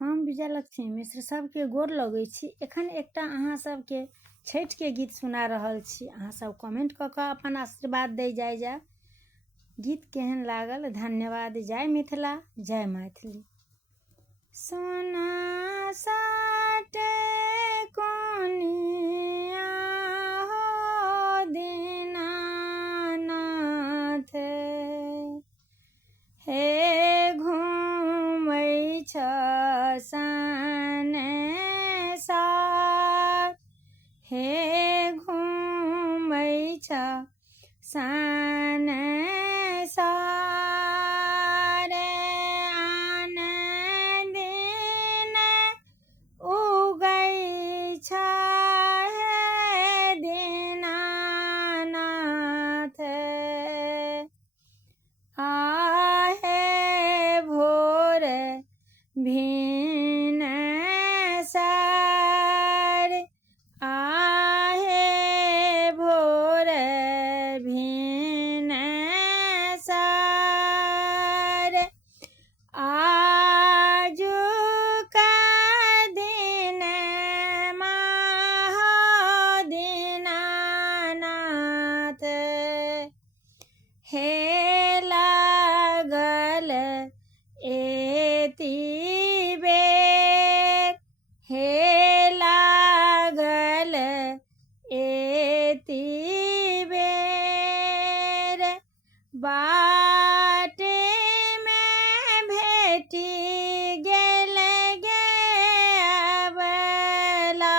हम विजयलक्ष्मी मिश्र सबके गोर लगै छी। एखन एकटा अहाँ सबके छठिके गीत सुना रहल छी। अहाँ सब कमेंट कऽ कऽ अपन आशीर्वाद दै जाय। गीत केहन लागल धन्यवाद। जय मिथिला, जय मैथिली। सोना साटे कोनिया हो दीनानाथ, हे घूमै छ सनेसार, हे घूमै छ सनेसार। आन दिन उगै छ हे दीनानाथ, आहे भोर भिनसर, आहे भोर भिनसर। आजुका दिन हो दीनानाथ, हे लागल एति बेर, हे लागल एति बेर। बाटे में भेटी गेल गे अबला,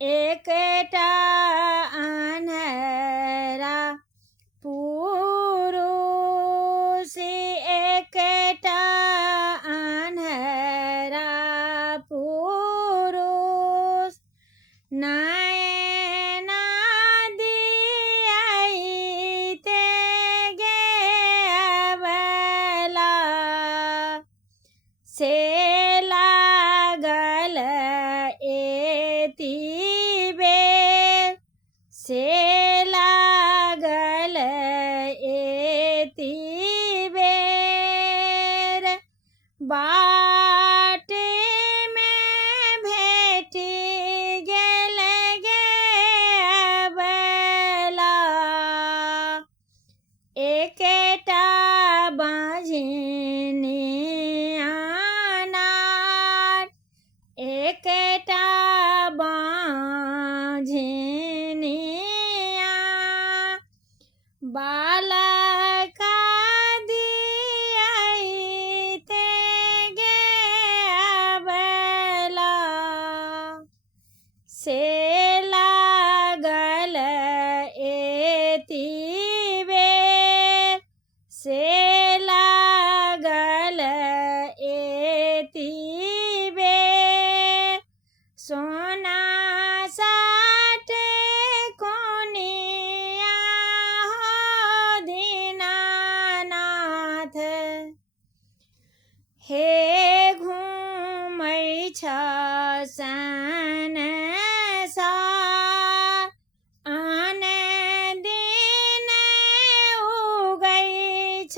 एकटा आन्हरा पुरुष, एकटा आन्हरा पुरुष। नैना दियाइते गे अबला, से लागल एति बेर, से लागल एति बेर। बाटे में भेटी गेल गे अबला, एकटा बाझिनिया नार, एकटा बाझिनिया। बालका दियाइते गे अबला, से लागल एति बेर, से लागल एति बेर। सोना साटे कोनिया हो दीनानाथ, हे घूमै छ सनेसार। आन दिन उगै छ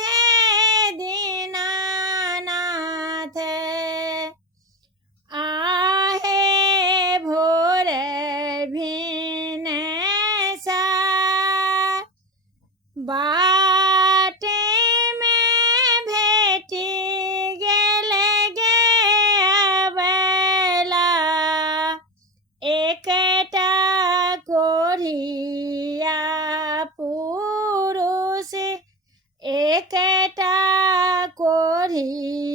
हे दीनानाथ, आहे भोर भिनसर। बाटे में भेटी गेल गे अबला, एकटा कोढ़िया पुरुष, एकटा कोढ़िया